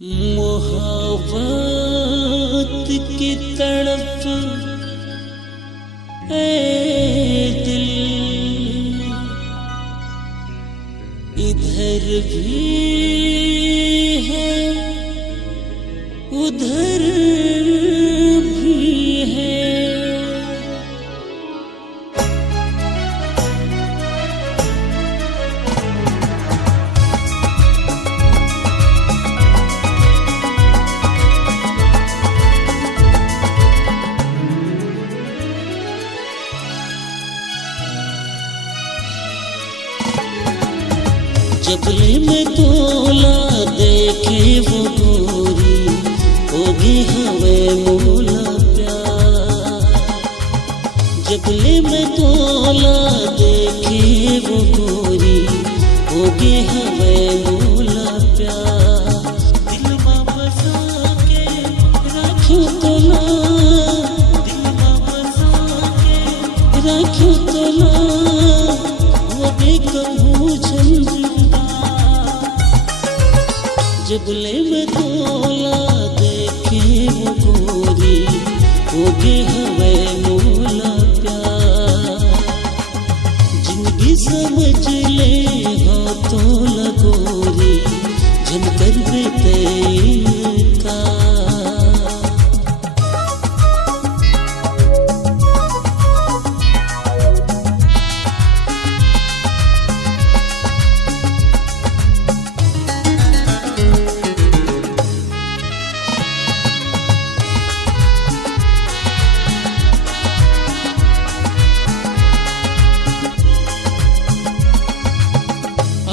मोहब्बत की तड़प ए दिल इधर भी है उधर भी है। जबले में तोला देखे वो गोरी होगी हमें मोला प्यार। जबले में तोला देखे वो गोरी होगी हमें मोला प्यार। दिल में बसा के रखो तोला, दिल में बसा के रखो तोला, वो भी कहूँ झंझ। जबले में तोला देखे वो गोरी होगी हमें मोला प्यार। जिंदगी समझ ले हो तोला गोरी जम कर बेटे का।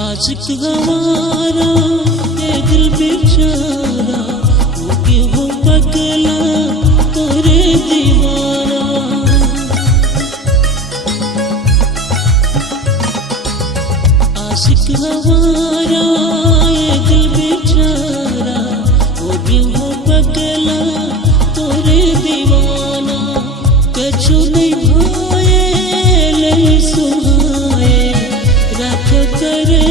आशिक गवारा ये दिल बेचारा वो क्यों पगला तोरे दीवाना। आशिक गवारा ये दिल बेचारा वो क्यों पगला तोरे दीवाना। कछु नहीं भाए नहीं सुहाए रख करे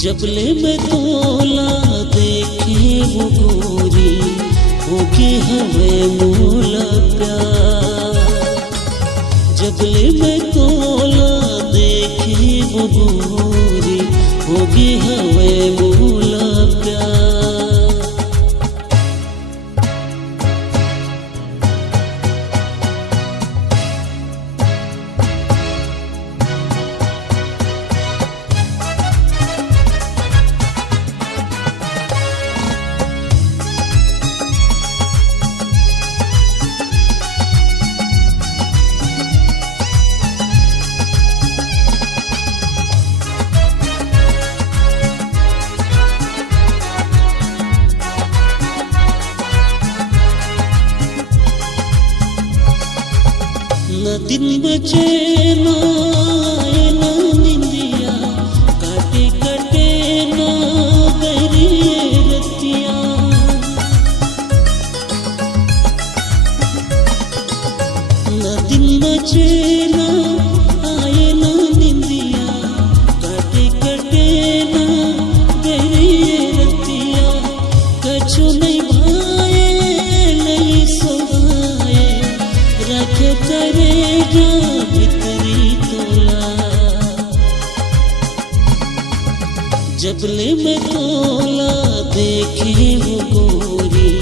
जबले में तोला देखे वो गोरी होगी हमें मोला प्यार। जबले में तोला देखे वो गोरी होगी हमें मोला प्यार। न दिन बचे ना निंदिया काटे कटे ना गरी रतिया। न दिन बचे ना आए ना निंदिया काटे कटे ना गरी रतिया। कछु नहीं भाए नहीं सोहाए रखे करे भीतरी तोला। जबले में तोला देखे वो गोरी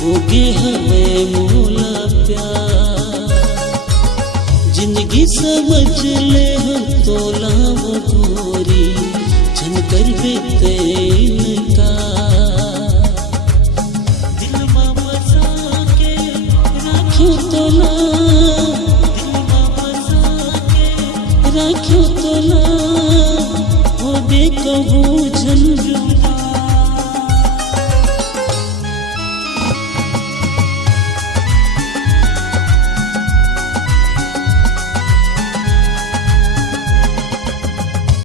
होगी हमें मोला प्यार। जिंदगी समझ ले हम तोला वो गोरी जम कर बेटे का। दिल में बसा के रखो तोला, रखो तोला, वो भी कहूँ झंझ।